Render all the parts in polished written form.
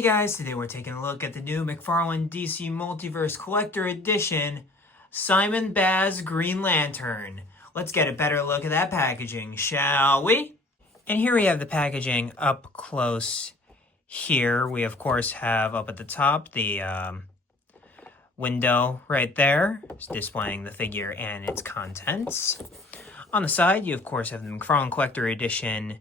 Hey guys, today we're taking a look at the new McFarlane DC Multiverse Collector Edition Simon Baz Green Lantern. Let's get a better look at that packaging, shall we? And here we have the packaging up close. Here we of course have up at the top the window right there, displaying the figure and its contents. On the side you of course have the McFarlane Collector Edition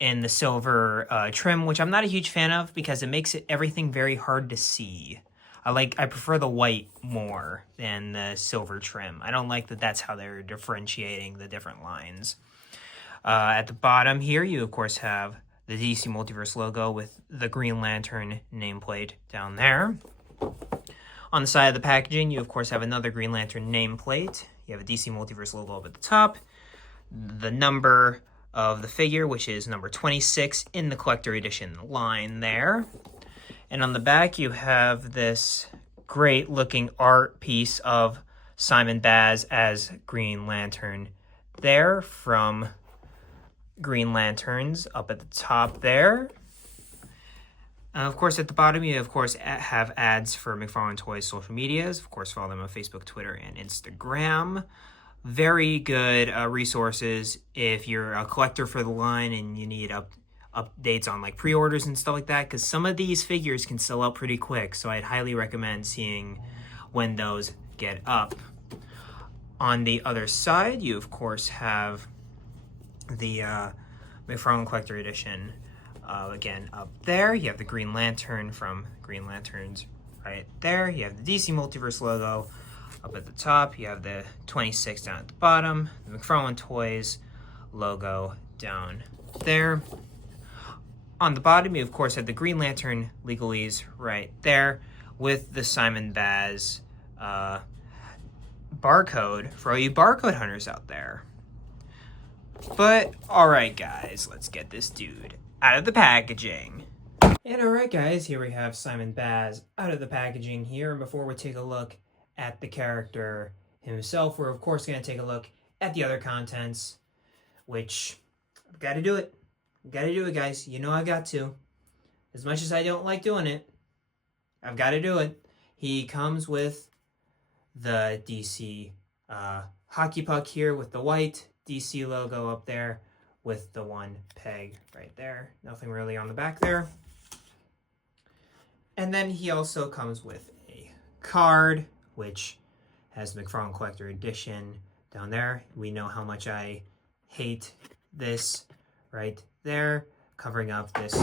in the silver trim, which I'm not a huge fan of because it makes everything very hard to see. I prefer the white more than the silver trim. I don't like that that's how they're differentiating the different lines. At the bottom here, you of course have the DC Multiverse logo with the Green Lantern nameplate down there. On the side of the packaging, you of course have another Green Lantern nameplate. You have a DC Multiverse logo up at the top. The number of the figure, which is number 26 in the collector edition line there. And on the back you have this great looking art piece of Simon Baz as Green Lantern there from Green Lanterns up at the top there. Of course, at the bottom you of course have ads for McFarlane Toys social medias. Of course, follow them on Facebook, Twitter, and Instagram. Very good resources if you're a collector for the line and you need updates on like pre-orders and stuff like that, because some of these figures can sell out pretty quick, so I'd highly recommend seeing when those get up. On the other side, you of course have the McFarlane Collector Edition. Again, up there, you have the Green Lantern from Green Lanterns right there. You have the DC Multiverse logo up at the top. You have the 26 down at the bottom, the McFarlane Toys logo down there. On the bottom, you of course have the Green Lantern legalese right there with the Simon Baz barcode for all you barcode hunters out there. But alright guys, let's get this dude out of the packaging. And alright guys, here we have Simon Baz out of the packaging here. And before we take a look at the character himself, we're of course going to take a look at the other contents, which I've got to do it. I've got to do it, guys. You know I got to. As much as I don't like doing it, I've got to do it. He comes with the DC hockey puck here with the white DC logo up there with the one peg right there. Nothing really on the back there. And then he also comes with a card, which has the McFarlane Collector Edition down there. We know how much I hate this right there, covering up this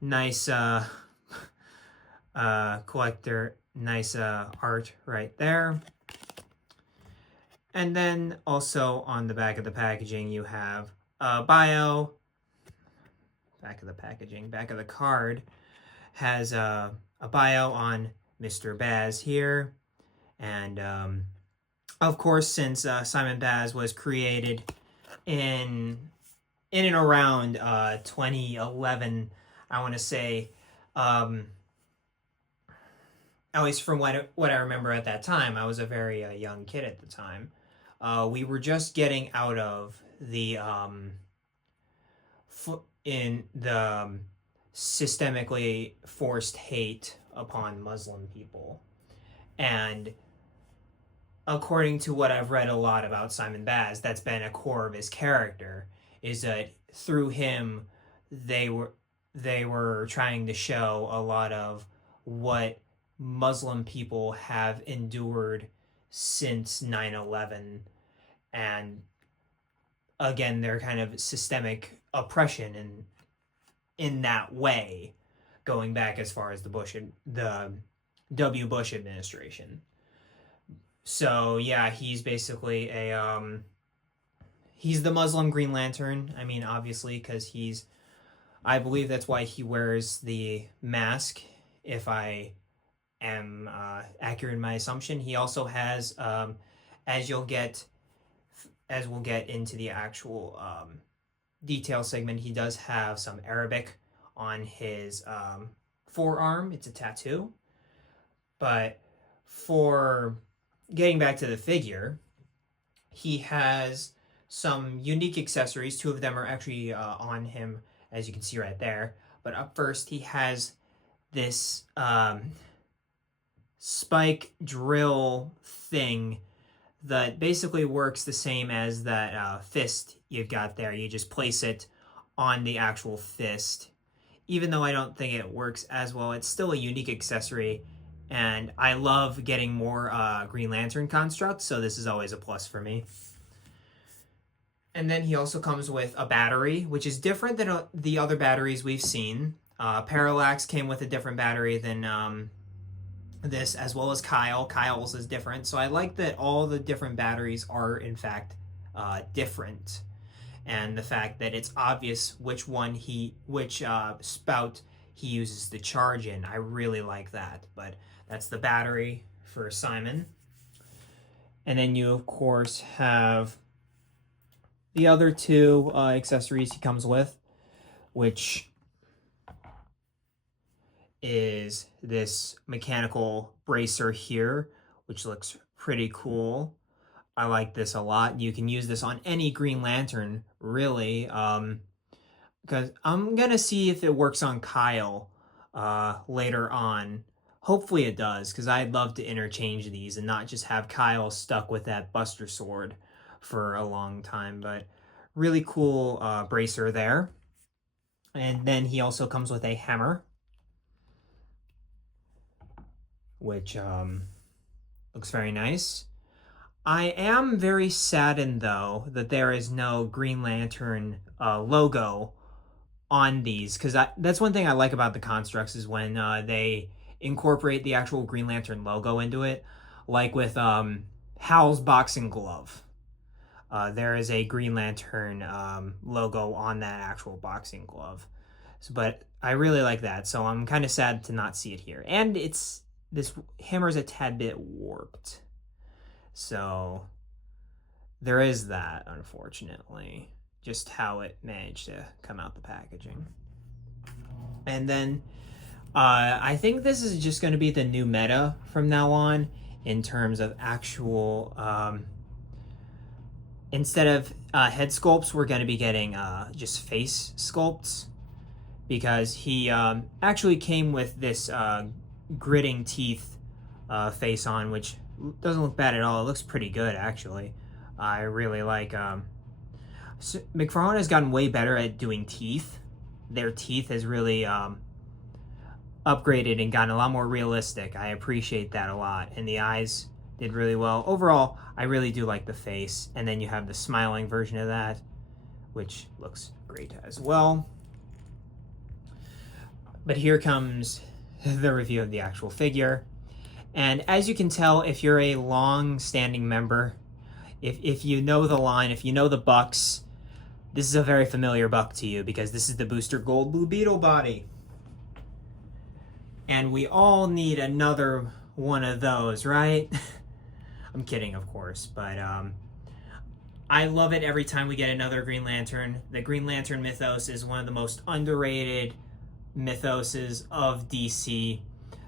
nice collector, nice art right there. And then also on the back of the packaging, you have a bio. Back of the card has a bio on Mr. Baz here. And of course, since Simon Baz was created in and around 2011, I want to say, at least from what I remember at that time, I was a very young kid at the time. We were just getting out of the systemically forced hate upon Muslim people. And according to what I've read a lot about Simon Baz, that's been a core of his character, is that through him, they were trying to show a lot of what Muslim people have endured since 9/11, and again, their kind of systemic oppression in that way, going back as far as the W. Bush administration. So yeah, he's basically he's the Muslim Green Lantern. I mean, obviously, because I believe that's why he wears the mask, if I am accurate in my assumption. He also has, as we'll get into the actual detail segment, he does have some Arabic on his forearm. It's a tattoo. But for getting back to the figure, he has some unique accessories. Two of them are actually on him, as you can see right there. But up first, he has this spike drill thing that basically works the same as that fist you've got there. You just place it on the actual fist. Even though I don't think it works as well, it's still a unique accessory. And I love getting more Green Lantern constructs, so this is always a plus for me. And then he also comes with a battery, which is different than the other batteries we've seen. Parallax came with a different battery than this, as well as Kyle. Kyle's is different. So I like that all the different batteries are, in fact, different. And the fact that it's obvious which spout he uses the charge in. I really like that. But that's the battery for Simon. And then you, of course, have the other two accessories he comes with, which is this mechanical bracer here, which looks pretty cool. I like this a lot. You can use this on any Green Lantern, really, because I'm going to see if it works on Kyle later on. Hopefully it does, because I'd love to interchange these and not just have Kyle stuck with that Buster Sword for a long time. But really cool bracer there. And then he also comes with a hammer, which looks very nice. I am very saddened, though, that there is no Green Lantern logo on these, because that's one thing I like about the constructs is when they incorporate the actual Green Lantern logo into it, like with Hal's boxing glove. There is a Green Lantern logo on that actual boxing glove. But I really like that, so I'm kind of sad to not see it here. And this hammer's a tad bit warped. So there is that, unfortunately, just how it managed to come out the packaging. And then I think this is just going to be the new meta from now on in terms of actual, instead of head sculpts, we're going to be getting just face sculpts, because he actually came with this gritting teeth face on, which doesn't look bad at all. It looks pretty good, actually. I really like... McFarlane has gotten way better at doing teeth. Their teeth has really upgraded and gotten a lot more realistic. I appreciate that a lot. And the eyes did really well. Overall, I really do like the face. And then you have the smiling version of that, which looks great as well. But here comes the review of the actual figure. And as you can tell, if you're a long-standing member, if you know the line, if you know the Bucks, this is a very familiar Buck to you, because this is the Booster Gold Blue Beetle body. And we all need another one of those, right? I'm kidding, of course, but I love it every time we get another Green Lantern. The Green Lantern mythos is one of the most underrated mythoses of DC.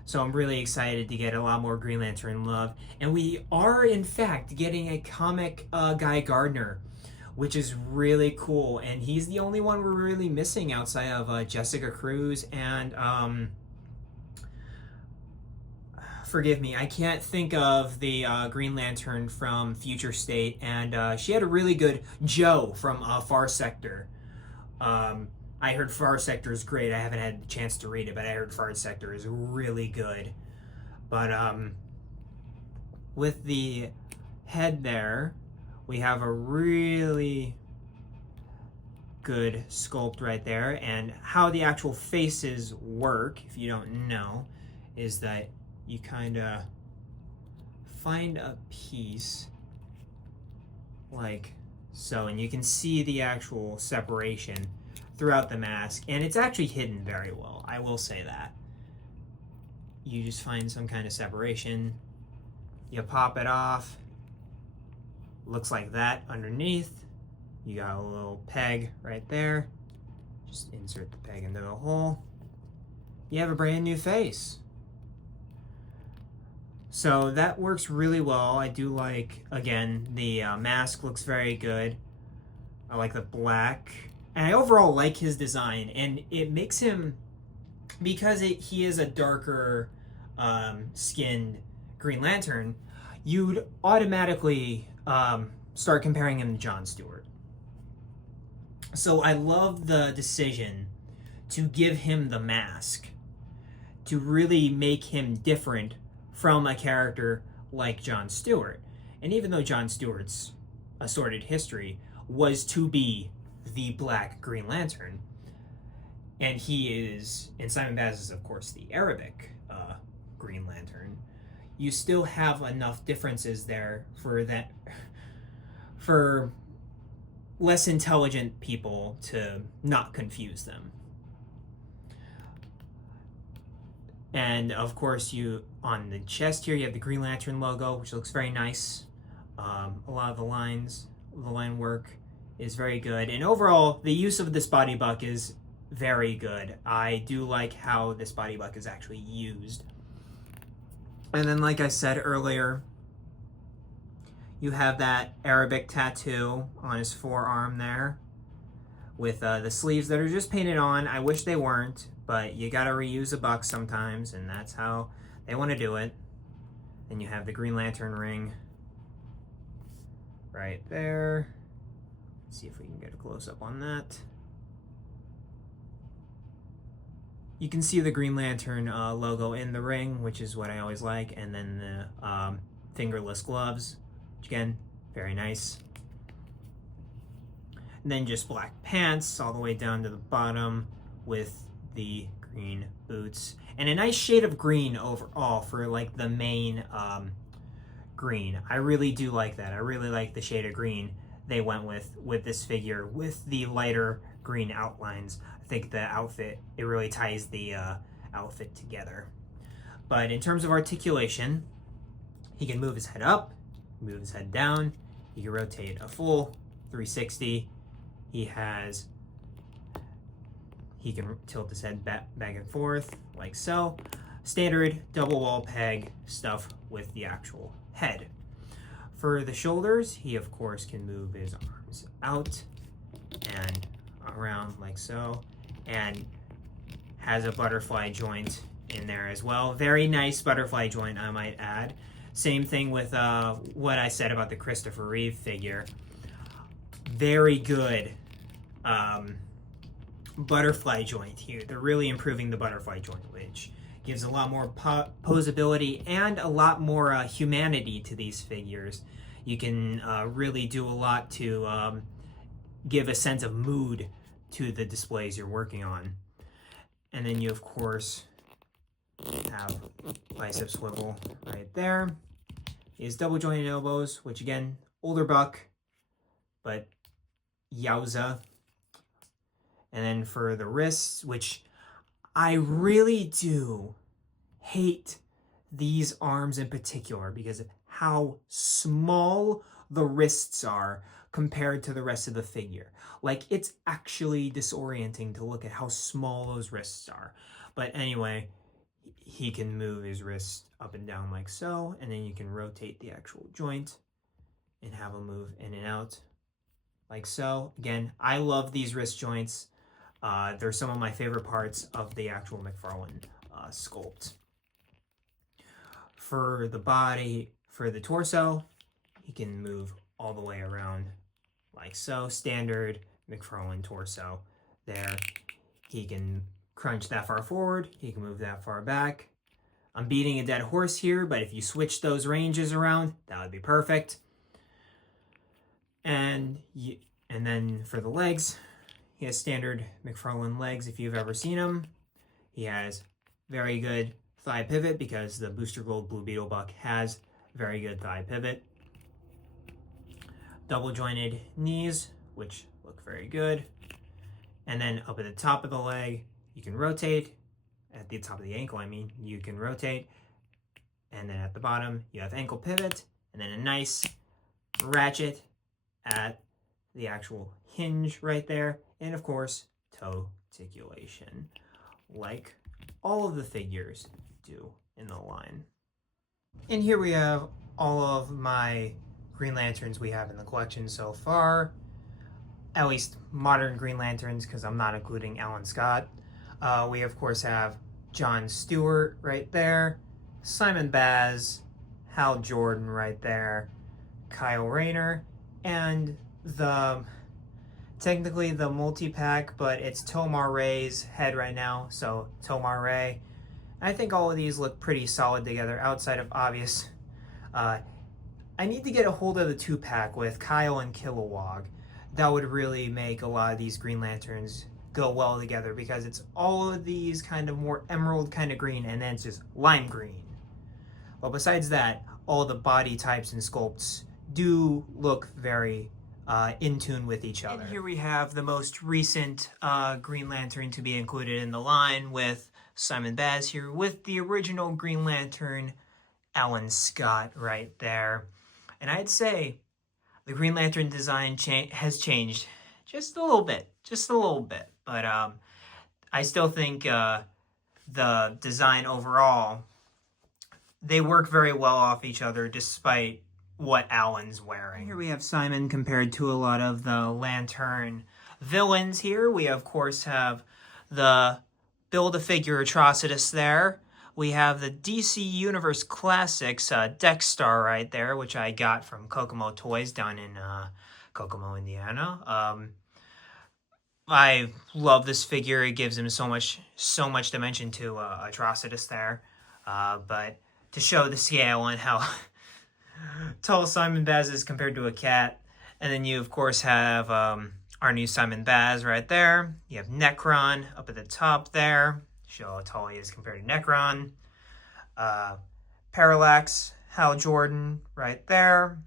So I'm really excited to get a lot more Green Lantern love. And we are, in fact, getting a comic Guy Gardner, which is really cool. And he's the only one we're really missing outside of Jessica Cruz and... forgive me, I can't think of the Green Lantern from Future State. And she had a really good Joe from Far Sector. I heard Far Sector is great. I haven't had the chance to read it, but I heard Far Sector is really good. But with the head there, we have a really good sculpt right there. And how the actual faces work, if you don't know, is that you kind of find a piece like so, and you can see the actual separation throughout the mask, and it's actually hidden very well, I will say that. You just find some kind of separation, you pop it off, looks like that underneath. You got a little peg right there, just insert the peg into the hole. You have a brand new face. So that works really well. I do like, again, the mask looks very good. I like the black. And I overall like his design, and it makes him because he is a darker skinned Green Lantern, you'd automatically start comparing him to John Stewart. So I love the decision to give him the mask, to really make him different from a character like John Stewart. And even though John Stewart's a sordid history was to be the Black Green Lantern, and he is, and Simon Baz is, of course, the Arabic Green Lantern, you still have enough differences there for less intelligent people to not confuse them. And of course, you on the chest here, you have the Green Lantern logo, which looks very nice. A lot of the line work is very good. And overall, the use of this body buck is very good. I do like how this body buck is actually used. And then, like I said earlier, you have that Arabic tattoo on his forearm there with the sleeves that are just painted on. I wish they weren't, but you gotta reuse a buck sometimes, and that's how they want to do it. Then you have the Green Lantern ring right there. Let's see if we can get a close-up on that. You can see the Green Lantern logo in the ring, which is what I always like, and then the fingerless gloves, which again, very nice. And then just black pants all the way down to the bottom with the green boots. And a nice shade of green overall for like the main green. I really do like that. I really like the shade of green they went with this figure with the lighter green outlines. I think the outfit, it really ties the outfit together. But in terms of articulation, he can move his head up, move his head down, he can rotate a full 360. He can tilt his head back and forth like so. Standard double wall peg stuff with the actual head. For the shoulders, he of course can move his arms out and around like so, and has a butterfly joint in there as well. Very nice butterfly joint, I might add. Same thing with what I said about the Christopher Reeve figure. Very good butterfly joint here. They're really improving the butterfly joint, which gives a lot more posability and a lot more humanity to these figures. You can really do a lot to give a sense of mood to the displays you're working on. And then you, of course, have bicep swivel right there. He has double jointed elbows, which again, older buck, but yowza. And then for the wrists, which I really do hate these arms in particular because of how small the wrists are compared to the rest of the figure. Like, it's actually disorienting to look at how small those wrists are. But anyway, he can move his wrists up and down like so, and then you can rotate the actual joint and have him move in and out like so. Again, I love these wrist joints. They're some of my favorite parts of the actual McFarlane sculpt. For the body, for the torso, he can move all the way around like so. Standard McFarlane torso there. He can crunch that far forward. He can move that far back. I'm beating a dead horse here, but if you switch those ranges around, that would be perfect. And then for the legs, he has standard McFarlane legs if you've ever seen him. He has very good thigh pivot because the Booster Gold Blue Beetle buck has very good thigh pivot. Double jointed knees, which look very good. And then up at the top of the leg, you can rotate. At the top of the ankle, you can rotate. And then at the bottom, you have ankle pivot, and then a nice ratchet at the actual hinge right there. And of course, toe articulation, like all of the figures do in the line. And here we have all of my Green Lanterns we have in the collection so far. At least modern Green Lanterns, because I'm not including Alan Scott. We, of course, have Jon Stewart right there, Simon Baz, Hal Jordan right there, Kyle Rayner, and technically the multi-pack, but it's Tomar Ray's head right now, so Tomar Ray. I think all of these look pretty solid together outside of obvious. I need to get a hold of the 2-pack with Kyle and Kilowog. That would really make a lot of these Green Lanterns go well together because it's all of these kind of more emerald kind of green and then it's just lime green. Well, besides that, all the body types and sculpts do look very in tune with each other. And here we have the most recent Green Lantern to be included in the line with Simon Baz here with the original Green Lantern, Alan Scott right there. And I'd say the Green Lantern design has changed just a little bit. But I still think the design overall, they work very well off each other despite what Alan's wearing. Here we have Simon compared to a lot of the Lantern villains here. We, of course, have the Build-A-Figure Atrocitus there. We have the DC Universe Classics Dexstar right there, which I got from Kokomo Toys down in Kokomo, Indiana. I love this figure. It gives him so much dimension to Atrocitus there. But to show the scale and how tall Simon Baz is compared to a cat. And then you, of course, have our new Simon Baz right there. You have Necron up at the top there. Show how tall he is compared to Necron. Parallax, Hal Jordan right there.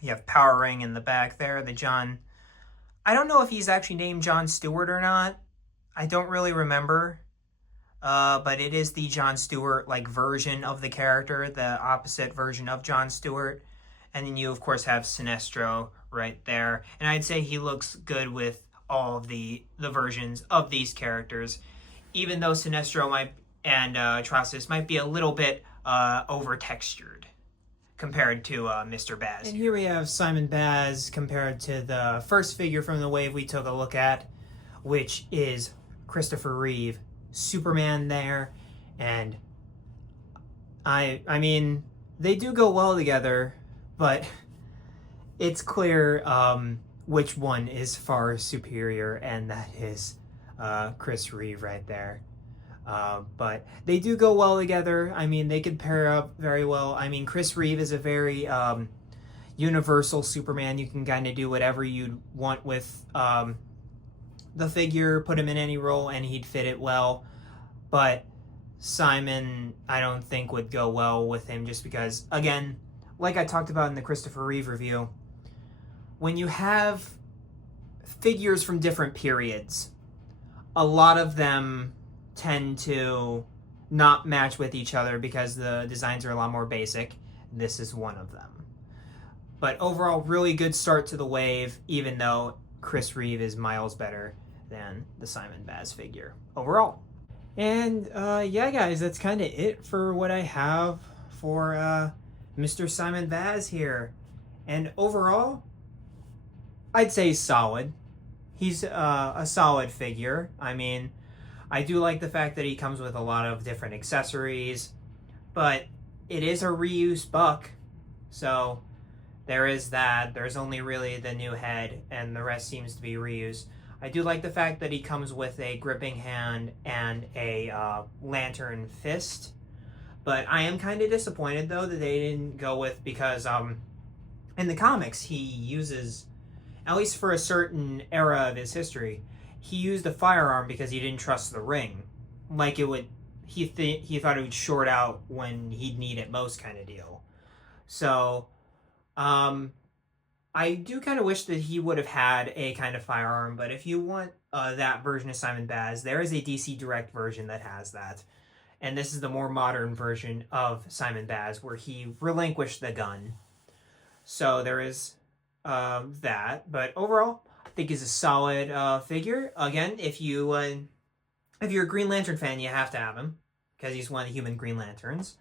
You have Power Ring in the back there. I don't know if he's actually named Jon Stewart or not. I don't really remember. But it is the Jon Stewart version of the character, the opposite version of Jon Stewart. And then you, of course, have Sinestro right there. And I'd say he looks good with all of the versions of these characters, even though Sinestro and Atrocitus might be a little bit over-textured compared to Mr. Baz. And here we have Simon Baz compared to the first figure from the wave we took a look at, which is Christopher Reeve, Superman there. And I mean, they do go well together, but it's clear which one is far superior, and that is Chris Reeve right there. But they do go well together. I mean, they could pair up very well. I mean, Chris Reeve is a very universal Superman. You can kind of do whatever you'd want with the figure, put him in any role, and he'd fit it well. But Simon, I don't think would go well with him just because, again, like I talked about in the Christopher Reeve review, when you have figures from different periods, a lot of them tend to not match with each other because the designs are a lot more basic. This is one of them. But overall, really good start to the wave, even though Chris Reeve is miles better than the Simon Baz figure overall. And yeah, guys, that's kind of it for what I have for Mr. Simon Baz here. And overall, I'd say solid. He's a solid figure. I mean, I do like the fact that he comes with a lot of different accessories, but it is a reuse buck, so there is that. There's only really the new head, and the rest seems to be reuse. I do like the fact that he comes with a gripping hand and a lantern fist, but I am kind of disappointed, though, that they didn't go with, because in the comics, he uses, at least for a certain era of his history, he used a firearm because he didn't trust the ring. Like it would, he thought it would short out when he'd need it most, kind of deal. So, I do kind of wish that he would have had a kind of firearm, but if you want that version of Simon Baz, there is a DC Direct version that has that. And this is the more modern version of Simon Baz, where he relinquished the gun. So there is that. But overall, I think he's a solid figure. Again, if you're a Green Lantern fan, you have to have him, because he's one of the human Green Lanterns.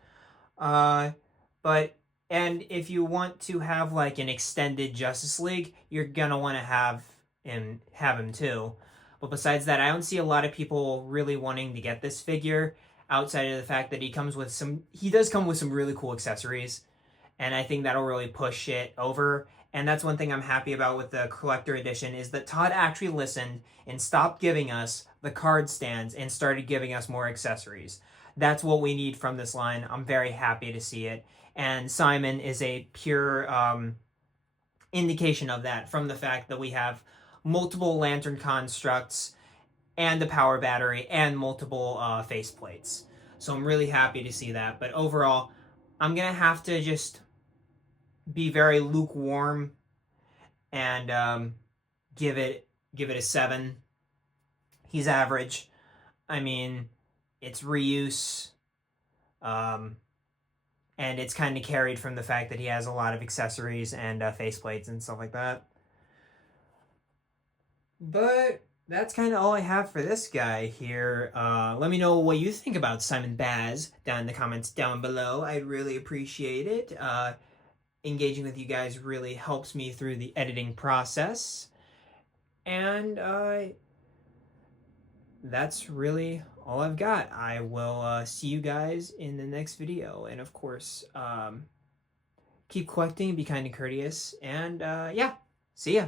And if you want to have like an extended Justice League, you're gonna want to have him too. But besides that, I don't see a lot of people really wanting to get this figure outside of the fact that he does come with some really cool accessories, and I think that'll really push it over. And that's one thing I'm happy about with the collector edition is that Todd actually listened and stopped giving us the card stands and started giving us more accessories. That's what we need from this line. I'm very happy to see it. And Simon is a pure indication of that from the fact that we have multiple lantern constructs and the power battery and multiple faceplates. So I'm really happy to see that. But overall, I'm going to have to just be very lukewarm and give it a 7. He's average. I mean, it's reuse, and it's kind of carried from the fact that he has a lot of accessories and faceplates and stuff like that. But that's kind of all I have for this guy here. Let me know what you think about Simon Baz down in the comments down below. I'd really appreciate it. Engaging with you guys really helps me through the editing process. And that's really all I've got. I will see you guys in the next video. And of course, keep collecting, be kind and courteous. And yeah, see ya.